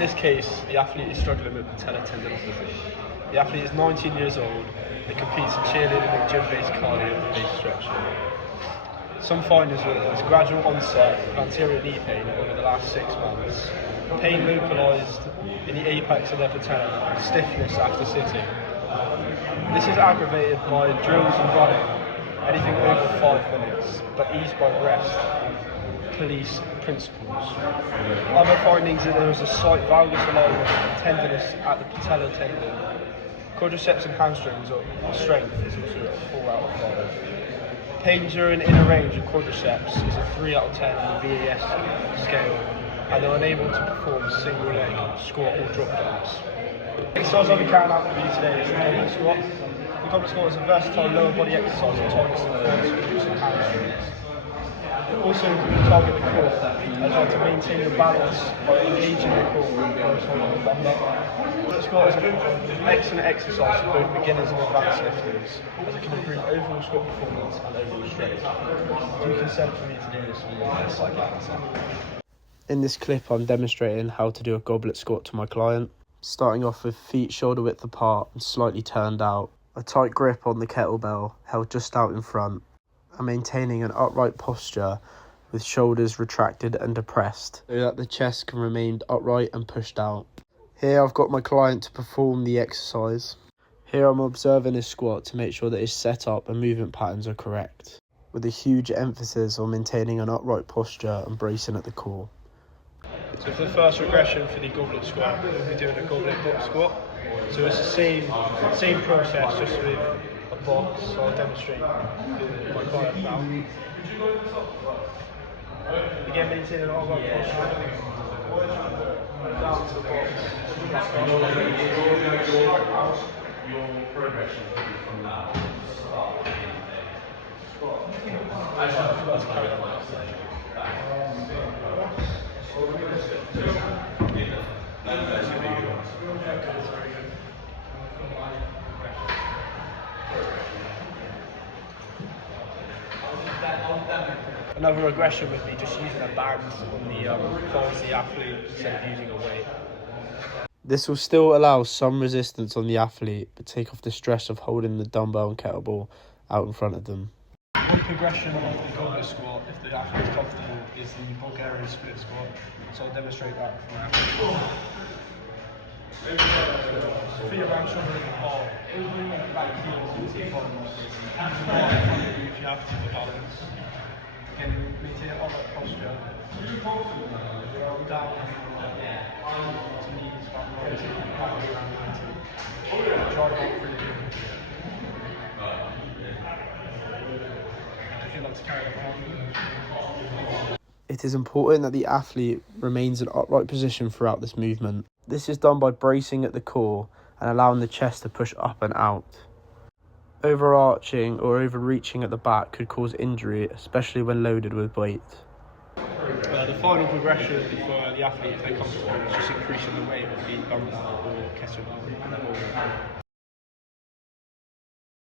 In this case, the athlete is struggling with Patella Tendinopathy. The athlete is 19 years old and competes in cheerleading and gym-based cardio and base stretching. Some findings were that there's gradual onset of anterior knee pain over the last 6 months, pain localised in the apex of their patella, and stiffness after sitting. This is aggravated by drills and running, anything over 5 minutes, but eased by rest. Police principles. Other findings that there was a slight valgus alignment and tenderness at the patella tendon. Quadriceps and hamstrings or strength is also a 4 out of 5. Pain during inner range of quadriceps is a 3 out of 10 on the VAS scale, and they're unable to perform single leg, squat or drop jumps. The exercise I'll be carrying out for you today is the goblet squat. The goblet squat is a versatile lower body exercise that targets the quads, glutes and hamstrings. It also target the core, as well to maintain the balance by engaging the core whilst holding the dumbbell. The squat is an excellent exercise for both beginners and advanced lifters, as it can improve overall squat performance and overall strength. Do you consent for me to do this for you? Yes, I can. In this clip, I'm demonstrating how to do a goblet squat to my client, starting off with feet shoulder width apart and slightly turned out, a tight grip on the kettlebell held just out in front, and maintaining an upright posture with shoulders retracted and depressed so that the chest can remain upright and pushed out. Here I've got my client to perform the exercise. Here I'm observing his squat to make sure that his setup and movement patterns are correct, with a huge emphasis on maintaining an upright posture and bracing at the core. So for the first regression for the goblet squat, we'll be doing a goblet box squat. So it's the same process, just with a box. So I'll demonstrate my client now. Again, maintaining an upright posture. Down to the box. Your progression will be from that start. Another regression would be just using a band on the thighs of the athlete instead of using a weight. This will still allow some resistance on the athlete, but take off the stress of holding the dumbbell and kettlebell out in front of them. One progression of the goblet squat, if the athlete is comfortable, is the Bulgarian split squat. So I'll demonstrate that for my athlete. Feet around shoulder width apart. Back heels into the bottom. If you have to for balance. Again, maintain an upright posture. Down to knees, back rotating, back around 90. Try back really good. If you'd like to carry that on. It is important that the athlete remains in an upright position throughout this movement. This is done by bracing at the core and allowing the chest to push up and out. Overarching or overreaching at the back could cause injury, especially when loaded with weight. The final progression for the athlete, if they're comfortable, is just increasing the weight of the dumbbell or kettlebell.